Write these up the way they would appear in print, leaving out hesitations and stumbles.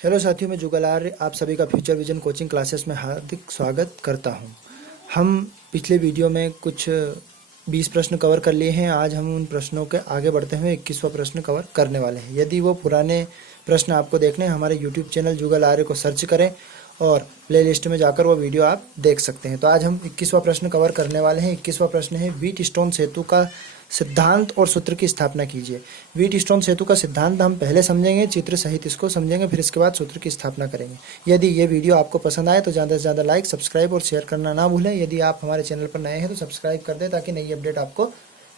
Hello साथियों, मैं जुगल आर्य आप सभी का फ्यूचर विजन कोचिंग क्लासेस में हार्दिक स्वागत करता हूं। हम पिछले वीडियो में कुछ 20 प्रश्न कवर कर लिए हैं। आज हम उन प्रश्नों के आगे बढ़ते हुए 21वां प्रश्न कवर करने वाले हैं। यदि वो पुराने प्रश्न आपको देखने हैं, हमारे यूट्यूब चैनल जुगल आर्य को सर्च करें और प्लेलिस्ट में जाकर वो वीडियो आप देख सकते हैं। तो आज हम 21वां प्रश्न कवर करने वाले हैं। 21वां प्रश्न है, व्हीटस्टोन सेतु का सिद्धांत और सूत्र की स्थापना कीजिए। व्हीटस्टोन सेतु का सिद्धांत हम पहले समझेंगे, चित्र सहित इसको समझेंगे, फिर इसके बाद सूत्र की स्थापना करेंगे। यदि ये वीडियो आपको पसंद आए तो ज़्यादा से ज़्यादा लाइक, सब्सक्राइब और शेयर करना ना भूलें। यदि आप हमारे चैनल पर नए हैं तो सब्सक्राइब कर दें ताकि नई अपडेट आपको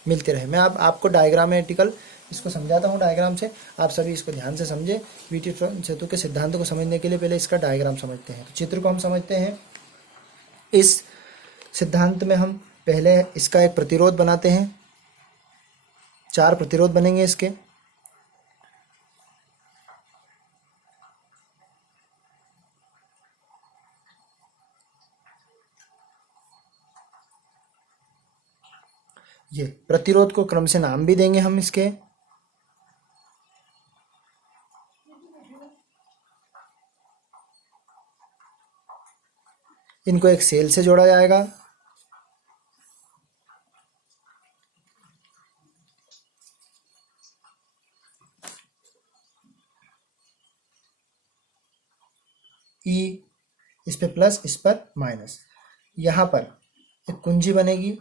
मिलती रहे। मैं आपको डायग्रामेटिकल इसको समझाता हूँ डायग्राम से, आप सभी इसको ध्यान से समझें। व्हीटस्टोन सेतु के सिद्धांत को समझने के लिए पहले इसका डायग्राम समझते हैं। तो चित्र को हम समझते हैं। इस सिद्धांत में हम पहले इसका एक प्रतिरोध बनाते हैं। 4 प्रतिरोध बनेंगे इसके। ये प्रतिरोध को क्रम से नाम भी देंगे हम इसके। इनको एक सेल से जोड़ा जाएगा। ई इस पे प्लस, इस पर माइनस। यहाँ पर एक कुंजी बनेगी।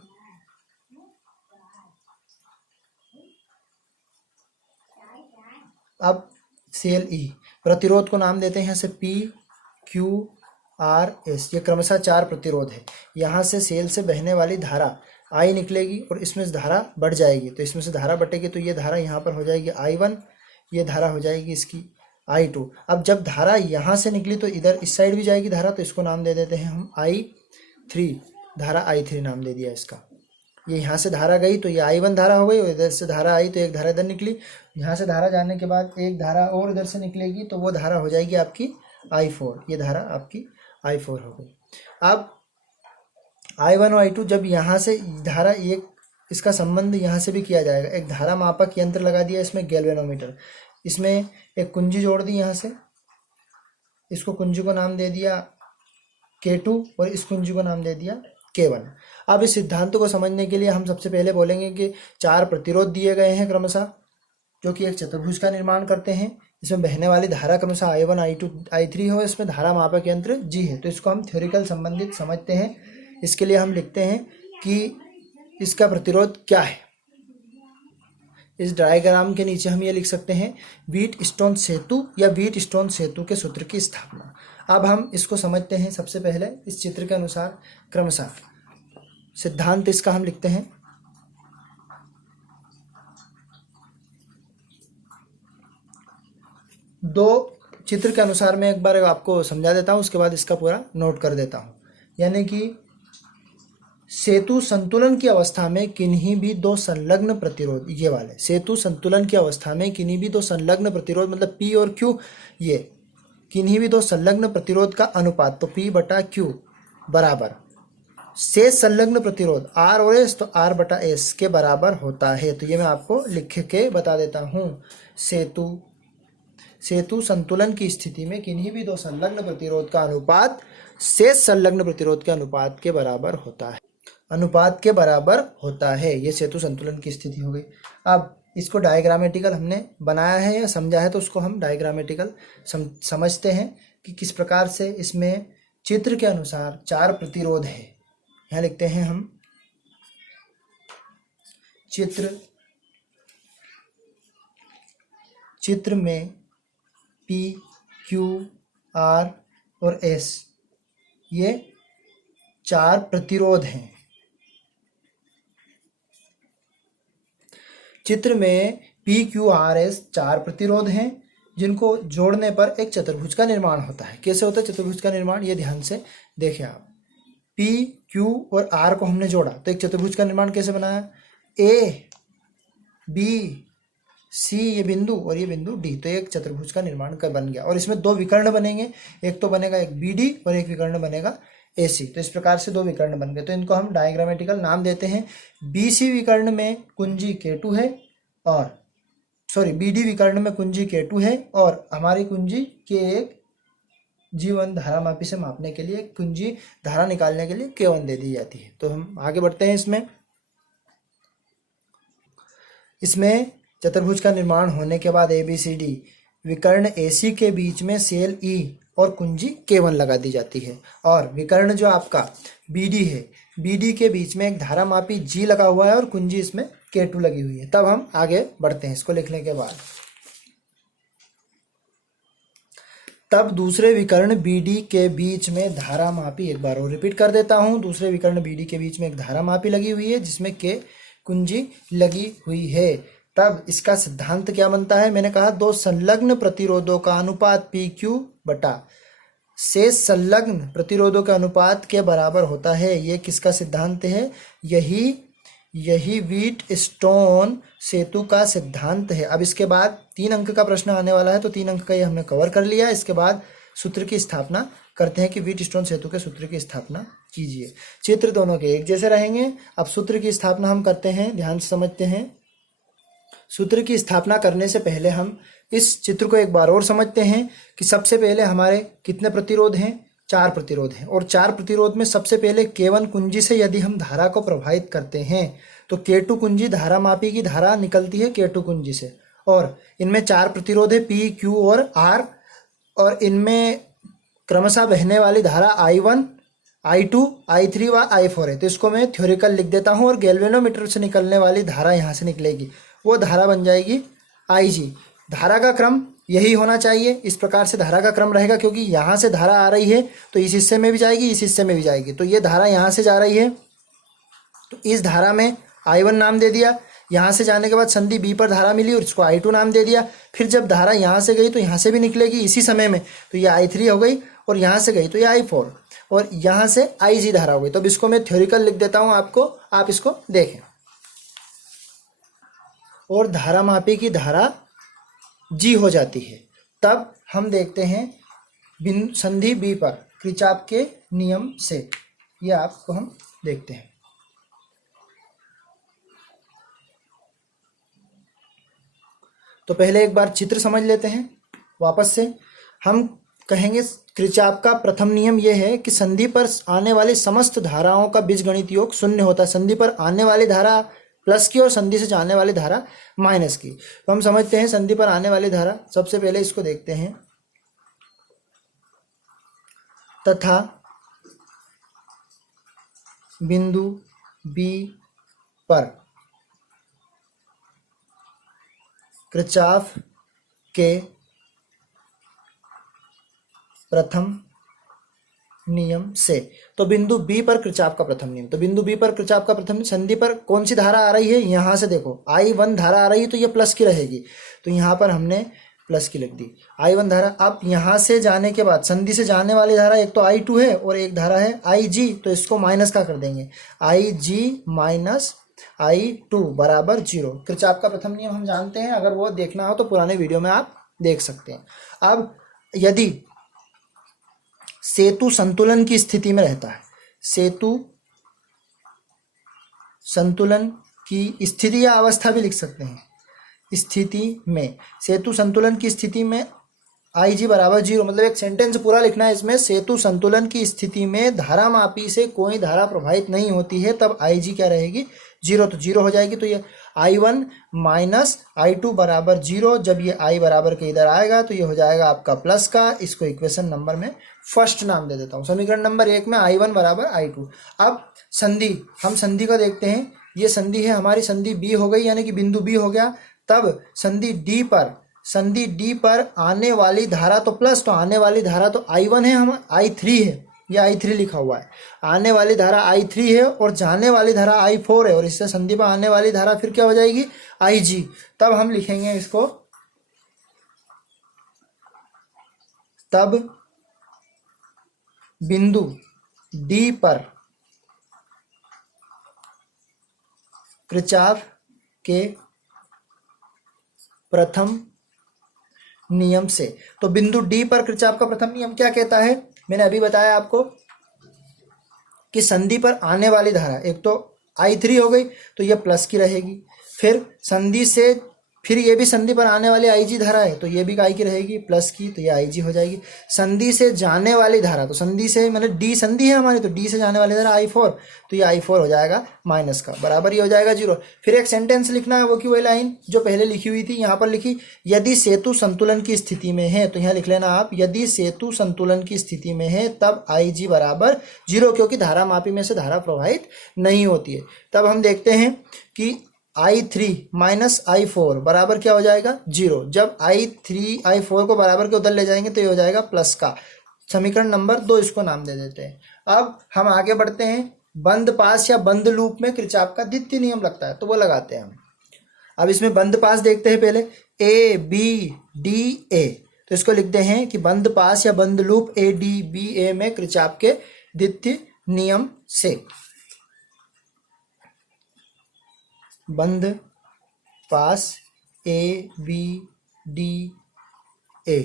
अब सेल ई, प्रतिरोध को नाम देते हैं यहाँ से पी, क्यू, आर, एस। ये क्रमशः 4 प्रतिरोध है। यहाँ से सेल से बहने वाली धारा आई निकलेगी और इसमें से धारा बढ़ जाएगी। तो इसमें से धारा बटेगी तो ये धारा यहाँ पर हो जाएगी I1, ये धारा हो जाएगी इसकी I2। अब जब धारा यहाँ से निकली तो इधर इस साइड भी जाएगी धारा, तो इसको नाम दे देते हैं हम I3। धारा I3 नाम दे दिया इसका। ये यहाँ से धारा गई तो ये I1 धारा हो गई और इधर से धारा आई तो एक धारा इधर निकली। यहाँ से धारा जाने के बाद एक धारा और इधर से निकलेगी तो वो धारा हो जाएगी आपकी I4। ये धारा आपकी I4 हो गई। अब I1 और I2 जब यहाँ से धारा एक, इसका संबंध यहाँ से भी किया जाएगा। एक धारा मापक यंत्र लगा दिया इसमें, गैल्वेनोमीटर। इसमें एक कुंजी जोड़ दी यहाँ से। इसको कुंजी को नाम दे दिया K2 और इस कुंजी को नाम दे दिया K1। अब इस सिद्धांत को समझने के लिए हम सबसे पहले बोलेंगे कि 4 प्रतिरोध दिए गए हैं क्रमशः, जो कि एक चतुर्भुज का निर्माण करते हैं। इसमें बहने वाली धारा क्रमशः I1, I2, I3 हो। इसमें धारा मापक यंत्र G है। तो इसको हम थ्योरिकल संबंधित समझते हैं। इसके लिए हम लिखते हैं कि इसका प्रतिरोध क्या है। इस डायग्राम के नीचे हम ये लिख सकते हैं, व्हीटस्टोन सेतु या व्हीटस्टोन सेतु के सूत्र की स्थापना। अब हम इसको समझते हैं। सबसे पहले इस चित्र के अनुसार क्रमशः सिद्धांत इसका हम लिखते हैं। दो चित्र के अनुसार मैं एक बार आपको समझा देता हूँ, उसके बाद इसका पूरा नोट कर देता हूँ। यानी कि सेतु संतुलन की अवस्था में किन्हीं भी 2 संलग्न प्रतिरोध, ये वाले सेतु संतुलन की अवस्था में किन्हीं भी 2 संलग्न प्रतिरोध मतलब P और Q, ये किन्हीं भी 2 संलग्न प्रतिरोध का अनुपात, तो P/Q बराबर शेष संलग्न प्रतिरोध R और S, तो R/S के बराबर होता है। तो ये मैं आपको लिख के बता देता हूँ। सेतु संतुलन की स्थिति में किन्हीं भी 2 संलग्न प्रतिरोध का अनुपात शेष संलग्न प्रतिरोध के अनुपात के बराबर होता है। अनुपात के बराबर होता है। ये सेतु संतुलन की स्थिति हो गई। अब इसको डायग्रामेटिकल हमने बनाया है या समझा है, तो उसको हम डायग्रामेटिकल समझते हैं कि किस प्रकार से इसमें चित्र के अनुसार 4 प्रतिरोध है। यहाँ लिखते हैं हम, चित्र में P, Q, R और S ये 4 प्रतिरोध हैं। चित्र में P, Q, R, S 4 प्रतिरोध हैं, जिनको जोड़ने पर एक चतुर्भुज का निर्माण होता है। कैसे होता है चतुर्भुज का निर्माण, ये ध्यान से देखें आप। P, Q और R को हमने जोड़ा तो एक चतुर्भुज का निर्माण कैसे बनाया, A, B, C ये बिंदु और ये बिंदु D, तो एक चतुर्भुज का निर्माण कर बन गया। और इसमें 2 विकर्ण बनेंगे, एक तो बनेगा एक BD और एक विकर्ण बनेगा AC। तो इस प्रकार से 2 विकर्ण बन गए। तो इनको हम डायग्रामेटिकल नाम देते हैं। BC विकर्ण में कुंजी K2 है और सॉरी BD विकर्ण में कुंजी K2 है और हमारी कुंजी K1 G1 धारामापी से मापने के लिए कुंजी धारा निकालने के लिए K1 दे दी जाती है। तो हम आगे बढ़ते हैं। इसमें चतुर्भुज का निर्माण होने के बाद ABCD विकर्ण AC के बीच में सेल E और कुंजी K1 लगा दी जाती है और विकर्ण जो आपका BD है, BD के बीच में एक धारामापी G लगा हुआ है और कुंजी इसमें K2 लगी हुई है। तब हम आगे बढ़ते हैं। इसको लिखने के बाद तब दूसरे विकर्ण BD के बीच में धारामापी, एक बार और रिपीट कर देता हूं, दूसरे विकर्ण BD के बीच में एक धारामापी लगी हुई है जिसमें K कुंजी लगी हुई है। तब इसका सिद्धांत क्या बनता है? मैंने कहा दो संलग्न प्रतिरोधों का अनुपात PQ बटा शेष संलग्न प्रतिरोधों के अनुपात के बराबर होता है। ये किसका सिद्धांत है? यही व्हीटस्टोन सेतु का सिद्धांत है। अब इसके बाद 3 अंक का प्रश्न आने वाला है, तो 3 अंक का ये हमने कवर कर लिया। इसके बाद सूत्र की स्थापना करते हैं कि व्हीटस्टोन सेतु के सूत्र की स्थापना कीजिए। चित्र दोनों के एक जैसे रहेंगे। अब सूत्र की स्थापना हम करते हैं, ध्यान से समझते हैं। सूत्र की स्थापना करने से पहले हम इस चित्र को एक बार और समझते हैं कि सबसे पहले हमारे कितने प्रतिरोध हैं? 4 प्रतिरोध हैं और 4 प्रतिरोध में सबसे पहले K1 कुंजी से यदि हम धारा को प्रवाहित करते हैं तो K2 कुंजी धारामापी की धारा निकलती है K2 कुंजी से और इनमें 4 प्रतिरोध है P, Q और R और इनमें क्रमशः बहने वाली धारा I1, I2, I3 व I4 है। तो इसको मैं थ्योरिकल लिख देता हूँ और गैल्वेनोमीटर से निकलने वाली धारा यहाँ से निकलेगी, वो धारा बन जाएगी IG। धारा का क्रम यही होना चाहिए, इस प्रकार से धारा का क्रम रहेगा क्योंकि यहाँ से धारा आ रही है तो इस हिस्से में भी जाएगी, इस हिस्से में भी जाएगी। तो ये धारा यहाँ से जा रही है तो इस धारा में I1 नाम दे दिया। यहाँ से जाने के बाद संधि B पर धारा मिली और इसको I2 नाम दे दिया। फिर जब धारा यहाँ से गई तो यहाँ से भी निकलेगी इसी समय में, तो ये I3 हो गई और यहाँ से गई तो ये I4 और यहाँ से IG धारा हो गई। तो अब इसको मैं थ्योरिकल लिख देता हूँ आपको, आप इसको देखें। और धारामापी की धारा G हो जाती है। तब हम देखते हैं संधि B पर किरचॉफ के नियम से, ये आपको हम देखते हैं। तो पहले एक बार चित्र समझ लेते हैं वापस से। हम कहेंगे किरचॉफ का प्रथम नियम यह है कि संधि पर आने वाली समस्त धाराओं का बीजगणित योग शून्य होता है। संधि पर आने वाली धारा प्लस की और संधि से जाने वाली धारा माइनस की। तो हम समझते हैं संधि पर आने वाली धारा, सबसे पहले इसको देखते हैं। तथा बिंदु B पर किरचॉफ के प्रथम नियम से। तो बिंदु B पर किरचॉफ का प्रथम नियम, तो बिंदु B पर किरचॉफ का प्रथम नियम, संधि पर कौन सी धारा आ रही है? यहाँ से देखो I1 धारा आ रही है तो ये प्लस की रहेगी, तो यहाँ पर हमने प्लस की लिख दी I1 धारा। अब यहाँ से जाने के बाद संधि से जाने वाली धारा एक तो I2 है और एक धारा है IG, तो इसको माइनस का कर देंगे, IG माइनस I2 बराबर 0। किरचॉफ का प्रथम नियम हम जानते हैं, अगर वो देखना हो तो पुराने वीडियो में आप देख सकते हैं। अब यदि सेतु संतुलन की स्थिति में रहता है, सेतु संतुलन की स्थिति या अवस्था भी लिख सकते हैं, स्थिति में सेतु संतुलन की स्थिति में IG बराबर 0, मतलब एक सेंटेंस पूरा लिखना है इसमें। सेतु संतुलन की स्थिति में धारामापी से कोई धारा प्रभावित नहीं होती है, तब IG क्या रहेगी? 0। तो 0 हो जाएगी। तो ये I1 माइनस I2 बराबर 0। जब ये I बराबर के इधर आएगा तो ये हो जाएगा आपका प्लस का। इसको इक्वेशन नंबर में फर्स्ट नाम दे देता हूँ। समीकरण नंबर 1 में I1 बराबर I2। अब संधि, हम संधि को देखते हैं। ये संधि है हमारी, संधि B हो गई, यानी कि बिंदु B हो गया। तब संधि D पर आने वाली धारा तो प्लस, तो आने वाली धारा तो I1 है, हम I3 है, ये I3 लिखा हुआ है। आने वाली धारा I3 है और जाने वाली धारा I4 है और इससे संधि पर आने वाली धारा फिर क्या हो जाएगी? IG। तब हम लिखेंगे इसको, तब बिंदु D पर किरचॉफ के प्रथम नियम से। तो बिंदु D पर किरचॉफ का प्रथम नियम क्या कहता है? मैंने अभी बताया आपको कि संधि पर आने वाली धारा एक तो I3 हो गई तो यह प्लस की रहेगी, फिर संधि से फिर ये भी संधि पर आने वाली आई जी धारा है, तो ये भी काय की रहेगी, प्लस की, तो ये आई जी हो जाएगी। संधि से जाने वाली धारा, तो संधि से मतलब डी संधि है हमारी, तो डी से जाने वाली धारा आई फोर, तो ये आई फोर हो जाएगा माइनस का, बराबर ये हो जाएगा जीरो। फिर एक सेंटेंस लिखना है, वो की वही लाइन जो पहले लिखी हुई थी, यहाँ पर लिखी, यदि सेतु संतुलन की स्थिति में है, तो यहाँ लिख लेना आप, यदि सेतु संतुलन की स्थिति में है तब आई जी बराबर जीरो, क्योंकि धारा मापी में से धारा प्रवाहित नहीं होती है। तब हम देखते हैं कि I3 माइनस I4 बराबर क्या हो जाएगा, जीरो। जब I3 I4 को बराबर के उधर ले जाएंगे तो ये हो जाएगा प्लस का। समीकरण नंबर 2 इसको नाम दे देते हैं। अब हम आगे बढ़ते हैं, बंद पास या बंद लूप में किरचॉफ का द्वितीय नियम लगता है, तो वो लगाते हैं हम। अब इसमें बंद पास देखते हैं पहले, A B D A, तो इसको लिखते हैं कि बंद पास या बंद loop A D B A में किरचॉफ के द्वितीय नियम से, बंद पास A B D A।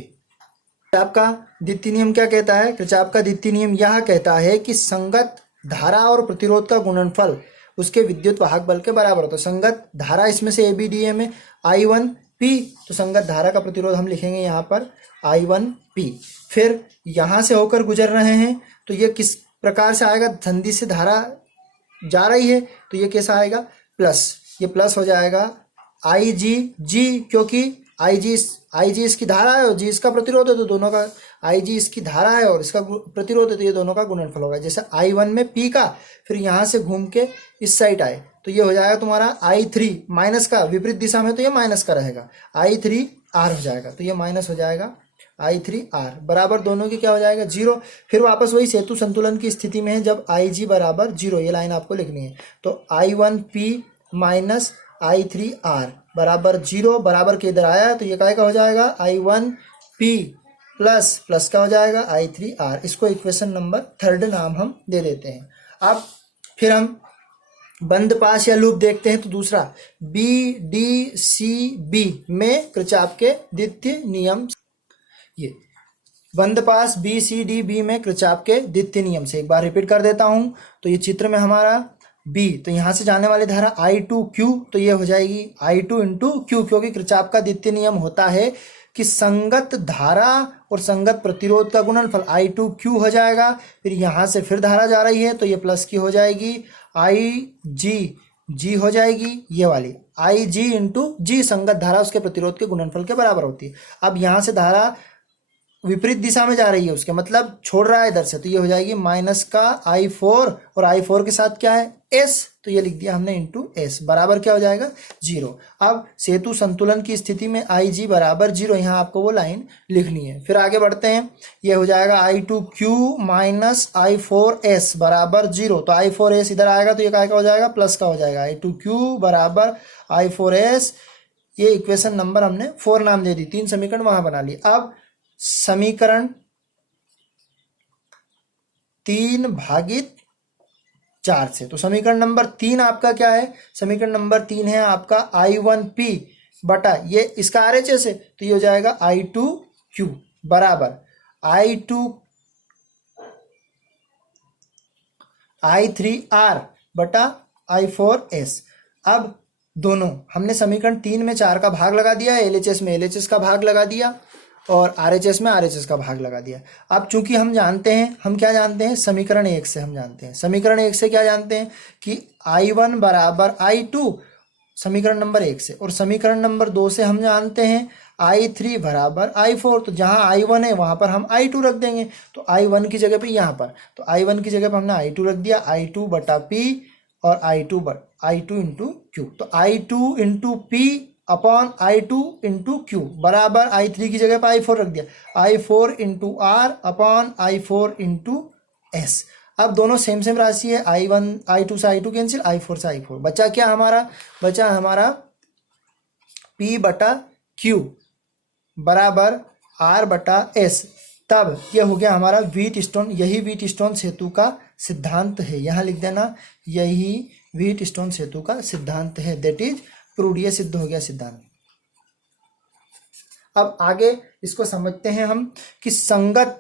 Kirchhoff का द्वितीय नियम क्या कहता है, किरचॉफ का द्वितीय नियम यह कहता है कि संगत धारा और प्रतिरोध का गुणनफल उसके विद्युत वाहक बल के बराबर होता है। संगत धारा इसमें से ABDA में I1P, तो संगत धारा का प्रतिरोध हम लिखेंगे यहाँ पर I1P। फिर यहाँ से होकर गुजर रहे हैं, तो ये किस प्रकार से आएगा, संधि से धारा जा रही है, तो ये कैसा आएगा, प्लस, ये प्लस हो जाएगा IG, क्योंकि IG इसकी धारा है और G इसका प्रतिरोध है, तो दोनों का, IG इसकी धारा है और इसका प्रतिरोध है, तो ये दोनों का गुणनफल होगा। जैसे I1 में P का, फिर यहाँ से घूम के इस साइड आए, तो ये हो जाएगा तुम्हारा I3 माइनस का, विपरीत दिशा में तो ये माइनस का रहेगा, I3R हो जाएगा, तो ये माइनस हो जाएगा I3R, बराबर दोनों की क्या हो जाएगा, जीरो। फिर वापस वही सेतु संतुलन की स्थिति में है, जब IG बराबर जीरो, ये लाइन आपको लिखनी है, तो I1P माइनस I3R बराबर जीरो, बराबर के इधर आया, तो ये काय का हो जाएगा, I1P प्लस का हो जाएगा I3R। इसको इक्वेशन नंबर 3 नाम हम दे देते हैं। अब फिर हम बंद पास या लूप देखते हैं, तो दूसरा BDCB में किरचॉफ के द्वितीय नियम, ये बंद पास BCDB में किरचॉफ के द्वितीय नियम से एक बार रिपीट कर देता हूं। तो ये चित्र में हमारा B, तो यहाँ से जाने वाली धारा I2Q, तो ये हो जाएगी I2 इंटू Q, क्योंकि किरचॉफ का द्वितीय नियम होता है कि संगत धारा और संगत प्रतिरोध का गुणनफल I2Q हो जाएगा। फिर यहाँ से फिर धारा जा रही है, तो ये प्लस की हो जाएगी, IG हो जाएगी, ये वाली IG इंटू G, संगत धारा उसके प्रतिरोध के गुणनफल के बराबर होती है। अब यहाँ से धारा विपरीत दिशा में जा रही है, उसके मतलब छोड़ रहा है इधर से, तो ये हो जाएगी माइनस का I4, और I4 के साथ क्या है, S, तो ये लिख दिया हमने इंटू S, बराबर क्या हो जाएगा, जीरो। अब सेतु संतुलन की स्थिति में IG बराबर जीरो, यहाँ आपको वो लाइन लिखनी है। फिर आगे बढ़ते हैं, ये हो जाएगा I2Q माइनस I4S बराबर जीरो, तो I4S इधर आएगा, तो ये क्या हो जाएगा, प्लस का हो जाएगा, I2Q बराबर I4S। ये इक्वेशन नंबर हमने 4 नाम दे दी, 3 समीकरण वहां बना ली। अब समीकरण 3/4 से, तो समीकरण नंबर 3 आपका क्या है, समीकरण नंबर 3 है आपका I1P बटा ये इसका RHS है, तो ये हो जाएगा I2Q बराबर I3R बटा I4S। अब दोनों हमने समीकरण 3 में 4 का भाग लगा दिया, LHS में LHS का भाग लगा दिया, और RHS में RHS का भाग लगा दिया। अब चूंकि हम जानते हैं, हम क्या जानते हैं, समीकरण 1 से हम जानते हैं, समीकरण 1 से क्या जानते हैं कि I1 बराबर I2, समीकरण नंबर 1 से, और समीकरण नंबर 2 से हम जानते हैं I3 बराबर I4, तो जहां I1 है वहां पर हम I2 रख देंगे, तो I1 की जगह पे यहाँ पर, तो I1 की जगह पर हमने I2 रख दिया, I2 बटा P, और I2 इंटू Q, तो I2 into P upon I2 into Q बराबर I3 की जगह पर I4 रख दिया, I4 into R upon I4 into S। अब दोनों सेम राशि है, I2 से I2 कैंसिल, I4 से I4, बचा क्या हमारा, बचा हमारा P बटा Q बराबर R बटा S। तब ये हो गया हमारा व्हीटस्टोन, यही व्हीटस्टोन सेतु का सिद्धांत है, यहाँ लिख देना, यही व्हीटस्टोन सेतु का सिद्धांत है, दैट इज प्रूव्ड, ये सिद्ध हो गया सिद्धांत। अब आगे इसको समझते हैं हम कि संगत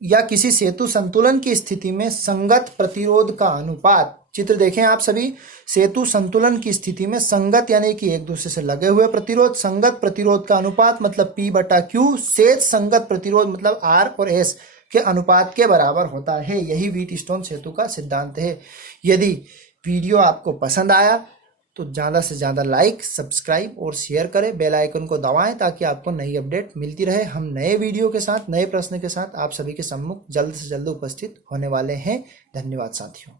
या किसी सेतु संतुलन की स्थिति में संगत प्रतिरोध का अनुपात, चित्र देखें आप सभी, सेतु संतुलन की स्थिति में संगत यानी कि एक दूसरे से लगे हुए प्रतिरोध, संगत प्रतिरोध का अनुपात मतलब P/Q शेष संगत प्रतिरोध मतलब R और S के अनुपात के बराबर होता है। यही व्हीटस्टोन सेतु का सिद्धांत है। यदि वीडियो आपको पसंद आया तो ज़्यादा से ज़्यादा लाइक, सब्सक्राइब और शेयर करें, बेल आइकन को दबाएं ताकि आपको नई अपडेट मिलती रहे। हम नए वीडियो के साथ, नए प्रश्न के साथ आप सभी के सम्मुख जल्द से जल्द उपस्थित होने वाले हैं। धन्यवाद साथियों।